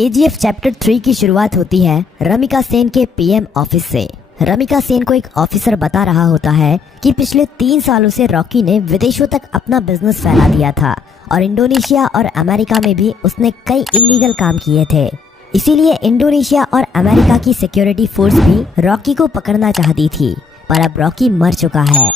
KGF chapter 3 की शुरुआत होती है रमिका सेन के पीएम ऑफिस से। रमिका सेन को एक ऑफिसर बता रहा होता है कि पिछले 3 सालों से रॉकी ने विदेशों तक अपना बिजनेस फैला दिया था और इंडोनेशिया और अमेरिका में भी उसने कई इलीगल काम किए थे। इसीलिए इंडोनेशिया और अमेरिका की सिक्योरिटी फोर्स भी रॉकी को पकड़ना चाहती थी, पर अब रॉकी मर चुका है।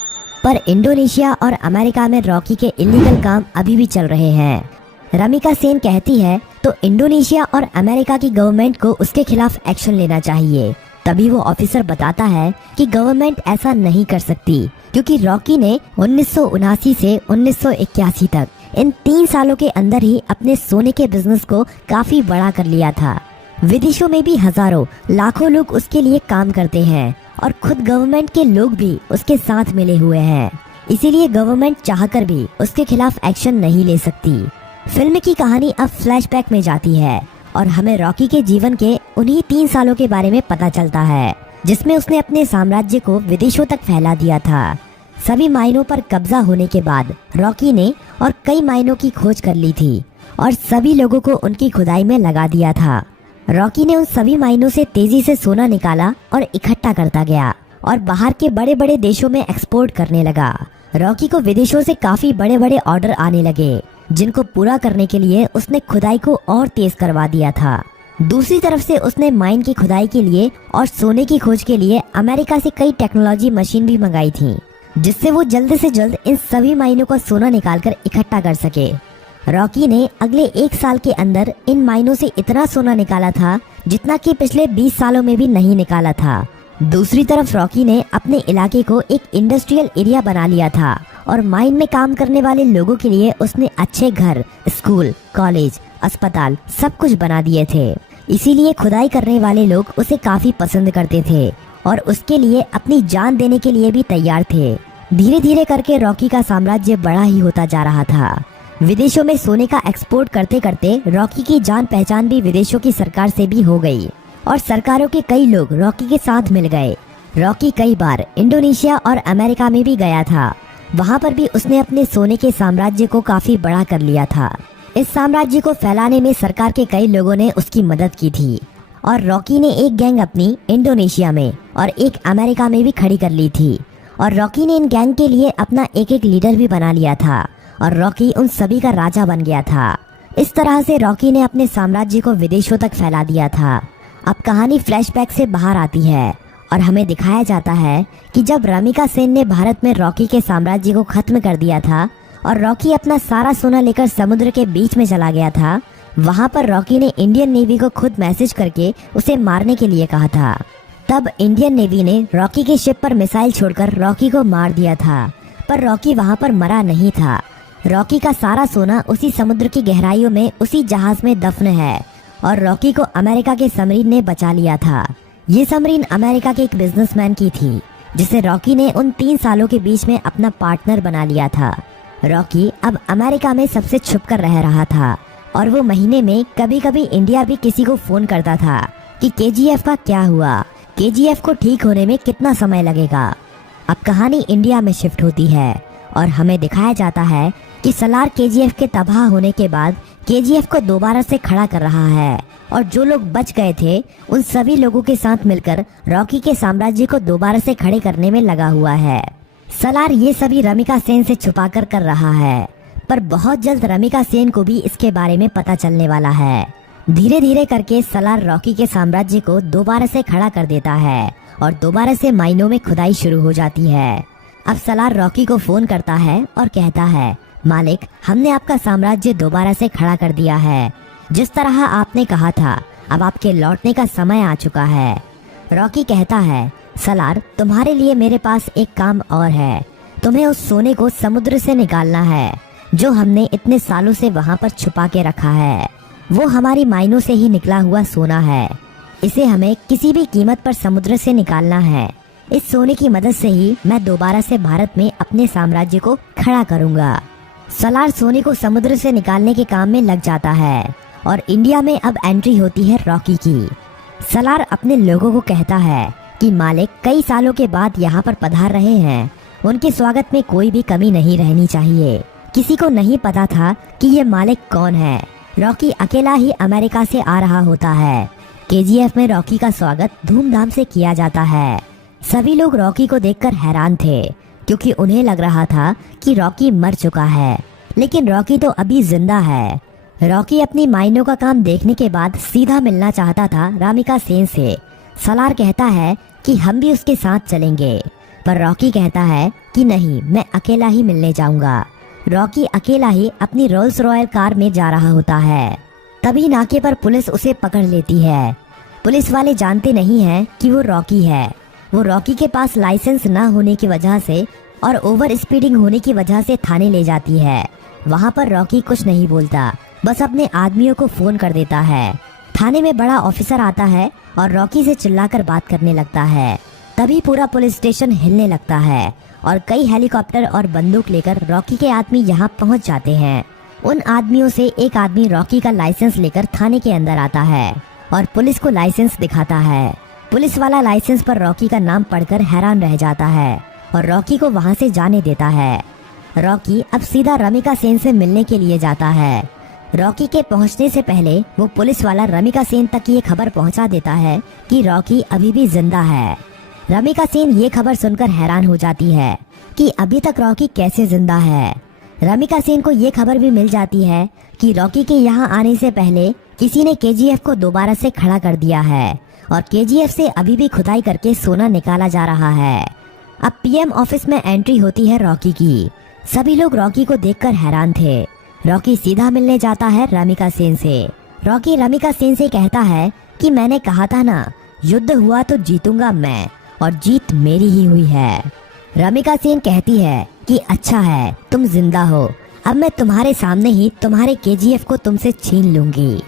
पर इंडोनेशिया और अमेरिका में रॉकी के इलीगल काम अभी भी चल रहे हैं। रमिका सेन कहती है तो इंडोनेशिया और अमेरिका की गवर्नमेंट को उसके खिलाफ एक्शन लेना चाहिए। तभी वो ऑफिसर बताता है कि गवर्नमेंट ऐसा नहीं कर सकती, क्योंकि रॉकी ने 1979 से 1981 तक इन 3 सालों के अंदर ही अपने सोने के बिजनेस को काफी बड़ा कर लिया था। विदेशों में भी हजारों लाखों लोग उसके लिए काम करते हैं और खुद गवर्नमेंट के लोग भी उसके साथ मिले हुए हैं। इसीलिए गवर्नमेंट चाहकर भी उसके खिलाफ एक्शन नहीं ले सकती। फिल्म की कहानी अब फ्लैशबैक में जाती है और हमें रॉकी के जीवन के उन्हीं 3 सालों के बारे में पता चलता है, जिसमें उसने अपने साम्राज्य को विदेशों तक फैला दिया था। सभी माइनों पर कब्जा होने के बाद रॉकी ने और कई माइनों की खोज कर ली थी और सभी लोगों को उनकी खुदाई में लगा दिया था। रॉकी ने उन सभी माइनों से तेजी से सोना निकाला और इकट्ठा करता गया और बाहर के बड़े बड़े देशों में एक्सपोर्ट करने लगा। रॉकी को विदेशों से काफी बड़े बड़े ऑर्डर आने लगे, जिनको पूरा करने के लिए उसने खुदाई को और तेज करवा दिया था। दूसरी तरफ से उसने माइन की खुदाई के लिए और सोने की खोज के लिए अमेरिका से कई टेक्नोलॉजी मशीन भी मंगाई थी, जिससे वो जल्द से जल्द इन सभी माइनों का सोना निकालकर इकट्ठा कर सके। रॉकी ने अगले 1 साल के अंदर इन माइनों से इतना सोना निकाला था जितना कि पिछले 20 सालों में भी नहीं निकाला था। दूसरी तरफ रॉकी ने अपने इलाके को एक इंडस्ट्रियल एरिया बना लिया था और माइन में काम करने वाले लोगों के लिए उसने अच्छे घर, स्कूल, कॉलेज, अस्पताल सब कुछ बना दिए थे। इसीलिए खुदाई करने वाले लोग उसे काफी पसंद करते थे और उसके लिए अपनी जान देने के लिए भी तैयार थे। धीरे धीरे करके रॉकी का साम्राज्य बड़ा ही होता जा रहा था। विदेशों में सोने का एक्सपोर्ट करते करते रॉकी की जान पहचान भी विदेशों की सरकार से भी हो गई और सरकारों के कई लोग रॉकी के साथ मिल गए। रॉकी कई बार इंडोनेशिया और अमेरिका में भी गया था। वहाँ पर भी उसने अपने सोने के साम्राज्य को काफी बड़ा कर लिया था। इस साम्राज्य को फैलाने में सरकार के कई लोगों ने उसकी मदद की थी और रॉकी ने एक गैंग अपनी इंडोनेशिया में और एक अमेरिका में भी खड़ी कर ली थी और रॉकी ने इन गैंग के लिए अपना एक एक लीडर भी बना लिया था और रॉकी उन सभी का राजा बन गया था। इस तरह से रॉकी ने अपने साम्राज्य को विदेशों तक फैला दिया था। अब कहानी फ्लैशबैक से बाहर आती है और हमें दिखाया जाता है कि जब रमिका सेन ने भारत में रॉकी के साम्राज्य को खत्म कर दिया था और रॉकी अपना सारा सोना लेकर समुद्र के बीच में चला गया था, वहाँ पर रॉकी ने इंडियन नेवी को खुद मैसेज करके उसे मारने के लिए कहा था। तब इंडियन नेवी ने रॉकी के शिप पर मिसाइल छोड़कर रॉकी को मार दिया था, पर रॉकी वहाँ पर मरा नहीं था। रॉकी का सारा सोना उसी समुद्र की गहराइयों में उसी जहाज में दफन है और रॉकी को अमेरिका के सबमरीन ने बचा लिया था। ये सबमरीन अमेरिका के एक बिजनेसमैन की थी, जिसे रॉकी ने उन 3 सालों के बीच में अपना पार्टनर बना लिया था। रॉकी अब अमेरिका में सबसे छुपकर रह रहा था और वो महीने में कभी कभी इंडिया भी किसी को फोन करता था कि केजीएफ का क्या हुआ, केजीएफ को ठीक होने में कितना समय लगेगा। अब कहानी इंडिया में शिफ्ट होती है और हमें दिखाया जाता है कि सलार केजीएफ के तबाह होने के बाद केजीएफ को दोबारा से खड़ा कर रहा है और जो लोग बच गए थे उन सभी लोगों के साथ मिलकर रॉकी के साम्राज्य को दोबारा से खड़े करने में लगा हुआ है। सलार ये सभी रमिका सेन से छुपाकर कर रहा है, पर बहुत जल्द रमिका सेन को भी इसके बारे में पता चलने वाला है। धीरे धीरे करके सलार रॉकी के साम्राज्य को दोबारा से खड़ा कर देता है और दोबारा से माइनों में खुदाई शुरू हो जाती है। अब सलार रॉकी को फोन करता है और कहता है, मालिक, हमने आपका साम्राज्य दोबारा से खड़ा कर दिया है। जिस तरह आपने कहा था, अब आपके लौटने का समय आ चुका है। रॉकी कहता है, सलार, तुम्हारे लिए मेरे पास एक काम और है। तुम्हें उस सोने को समुद्र से निकालना है जो हमने इतने सालों से वहाँ पर छुपा के रखा है। वो हमारी माइनों से ही निकला हुआ सोना है। इसे हमें किसी भी कीमत पर समुद्र से निकालना है। इस सोने की मदद से ही मैं दोबारा से भारत में अपने साम्राज्य को खड़ा करूँगा। सलार सोने को समुद्र से निकालने के काम में लग जाता है और इंडिया में अब एंट्री होती है रॉकी की। सलार अपने लोगों को कहता है कि मालिक कई सालों के बाद यहाँ पर पधार रहे हैं, उनके स्वागत में कोई भी कमी नहीं रहनी चाहिए। किसी को नहीं पता था कि ये मालिक कौन है। रॉकी अकेला ही अमेरिका से आ रहा होता है। केजीएफ में रॉकी का स्वागत धूमधाम से किया जाता है। सभी लोग रॉकी को देखकर हैरान थे क्योंकि उन्हें लग रहा था कि रॉकी मर चुका है, लेकिन रॉकी तो अभी जिंदा है। रॉकी अपनी माइनों का काम देखने के बाद सीधा मिलना चाहता था रामिका सेन से। सलार कहता है कि हम भी उसके साथ चलेंगे, पर रॉकी कहता है कि नहीं, मैं अकेला ही मिलने जाऊंगा। रॉकी अकेला ही अपनी रोल्स रॉयल कार में जा रहा होता है। तभी नाके पर पुलिस उसे पकड़ लेती है। पुलिस वाले जानते नहीं हैं कि वो रॉकी है। वो रॉकी के पास लाइसेंस न होने की वजह से और ओवर स्पीडिंग होने की वजह से थाने ले जाती है। वहाँ पर रॉकी कुछ नहीं बोलता, बस अपने आदमियों को फोन कर देता है। थाने में बड़ा ऑफिसर आता है और रॉकी से चिल्लाकर बात करने लगता है। तभी पूरा पुलिस स्टेशन हिलने लगता है और कई हेलीकॉप्टर और बंदूक लेकर रॉकी के आदमी यहाँ पहुँच जाते हैं। उन आदमियों से एक आदमी रॉकी का लाइसेंस लेकर थाने के अंदर आता है और पुलिस को लाइसेंस दिखाता है। पुलिस वाला लाइसेंस पर रॉकी का नाम पढ़कर हैरान रह जाता है और रॉकी को वहाँ से जाने देता है। रॉकी अब सीधा रमिका सेन से मिलने के लिए जाता है। रॉकी के पहुंचने से पहले वो पुलिस वाला रमिका सेन तक ये खबर पहुंचा देता है कि रॉकी अभी भी जिंदा है। रमिका सेन ये खबर सुनकर हैरान हो जाती है कि अभी तक रॉकी कैसे जिंदा है। रमिका सेन को ये खबर भी मिल जाती है कि रॉकी के यहाँ आने से पहले किसी ने केजीएफ को दोबारा से खड़ा कर दिया है और केजीएफ से अभी भी खुदाई करके सोना निकाला जा रहा है। अब पीएम ऑफिस में एंट्री होती है रॉकी की। सभी लोग रॉकी को देखकर हैरान थे। रॉकी सीधा मिलने जाता है रमिका सेन से। रॉकी रमिका सेन से कहता है कि मैंने कहा था ना, युद्ध हुआ तो जीतूंगा मैं, और जीत मेरी ही हुई है। रमिका सेन कहती है कि अच्छा है, तुम जिंदा हो, अब मैं तुम्हारे सामने ही तुम्हारे केजीएफ को तुमसे छीन लूंगी।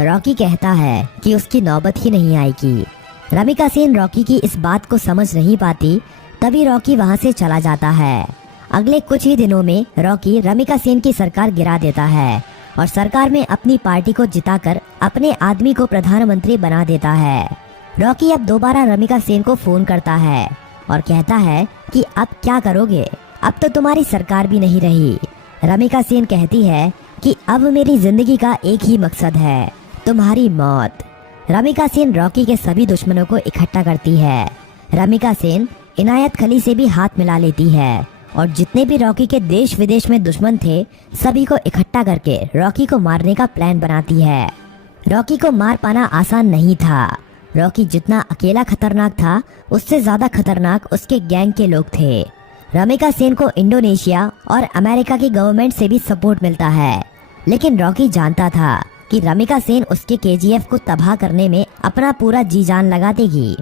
रॉकी कहता है कि उसकी नौबत ही नहीं आएगी। रमिका सेन रॉकी की इस बात को समझ नहीं पाती। तभी रॉकी वहाँ से चला जाता है। अगले कुछ ही दिनों में रॉकी रमिका सेन की सरकार गिरा देता है और सरकार में अपनी पार्टी को जिताकर अपने आदमी को प्रधानमंत्री बना देता है। रॉकी अब दोबारा रमिका सेन को फोन करता है और कहता है कि अब क्या करोगे, अब तो तुम्हारी सरकार भी नहीं रही। रमिका सेन कहती है कि अब मेरी जिंदगी का एक ही मकसद है, तुम्हारी मौत। रमिका सेन रॉकी के सभी दुश्मनों को इकट्ठा करती है। रमिका सेन इनायत खली से भी हाथ मिला लेती है और जितने भी रॉकी के देश विदेश में दुश्मन थे सभी को इकट्ठा करके रॉकी को मारने का प्लान बनाती है। रॉकी को मार पाना आसान नहीं था। रॉकी जितना अकेला खतरनाक था, उससे ज्यादा खतरनाक उसके गैंग के लोग थे। रमिका सेन को इंडोनेशिया और अमेरिका की गवर्नमेंट से भी सपोर्ट मिलता है, लेकिन रॉकी जानता था कि रमिका सेन उसके केजीएफ को तबाह करने में अपना पूरा जी जान लगा देगी।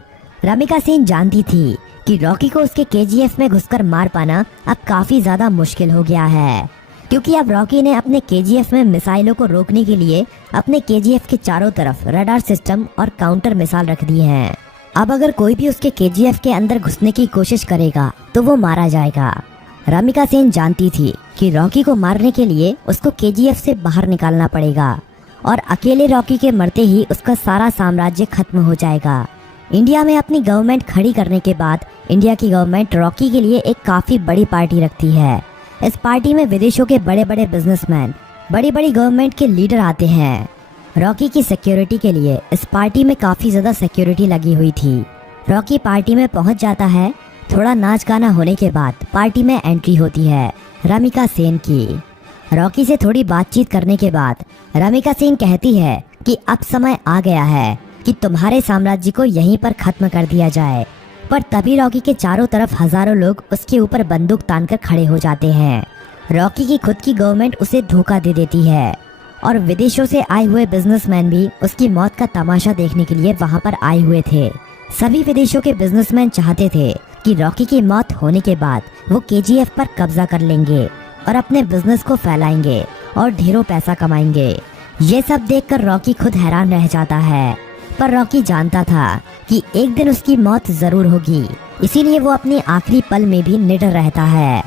रमिका सेन जानती थी कि रॉकी को उसके केजीएफ में घुसकर मार पाना अब काफी ज्यादा मुश्किल हो गया है, क्योंकि अब रॉकी ने अपने केजीएफ में मिसाइलों को रोकने के लिए अपने केजीएफ के चारों तरफ रडार सिस्टम और काउंटर मिसाइल रख दी हैं। अब अगर कोई भी उसके केजीएफ के अंदर घुसने की कोशिश करेगा तो वो मारा जाएगा। रमिका सेन जानती थी कि रॉकी को मारने के लिए उसको केजीएफ से बाहर निकालना पड़ेगा और अकेले रॉकी के मरते ही उसका सारा साम्राज्य खत्म हो जाएगा। इंडिया में अपनी गवर्नमेंट खड़ी करने के बाद इंडिया की गवर्नमेंट रॉकी के लिए एक काफी बड़ी पार्टी रखती है। इस पार्टी में विदेशों के बड़े बड़े बिजनेसमैन, बड़ी बड़ी गवर्नमेंट के लीडर आते हैं। रॉकी की सिक्योरिटी के लिए इस पार्टी में काफी ज्यादा सिक्योरिटी लगी हुई थी। रॉकी पार्टी में पहुंच जाता है। थोड़ा नाच गाना होने के बाद पार्टी में एंट्री होती है रमिका सेन की। रॉकी से थोड़ी बातचीत करने के बाद रमिका सेन कहती है कि अब समय आ गया है कि तुम्हारे साम्राज्य को यहीं पर खत्म कर दिया जाए। पर तभी रॉकी के चारों तरफ हजारों लोग उसके ऊपर बंदूक तानकर खड़े हो जाते हैं। रॉकी की खुद की गवर्नमेंट उसे धोखा दे देती है और विदेशों से आए हुए बिजनेसमैन भी उसकी मौत का तमाशा देखने के लिए वहां पर आए हुए थे। सभी विदेशों के बिजनेसमैन चाहते थे कि रॉकी की मौत होने के बाद वो केजीएफ पर कब्जा कर लेंगे और अपने बिजनेस को फैलाएंगे और ढेरों पैसा कमाएंगे। ये सब देखकर रॉकी खुद हैरान रह जाता है, पर रॉकी जानता था कि एक दिन उसकी मौत जरूर होगी, इसीलिए वो अपने आखिरी पल में भी निडर रहता है।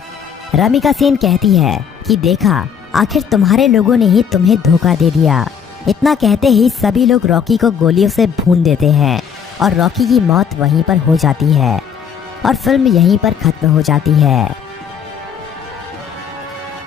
रमिका सेन कहती है कि देखा, आखिर तुम्हारे लोगों ने ही तुम्हें धोखा दे दिया। इतना कहते ही सभी लोग रॉकी को गोलियों से भून देते हैं और रॉकी की मौत वहीं पर हो जाती है और फिल्म यहीं पर खत्म हो जाती है।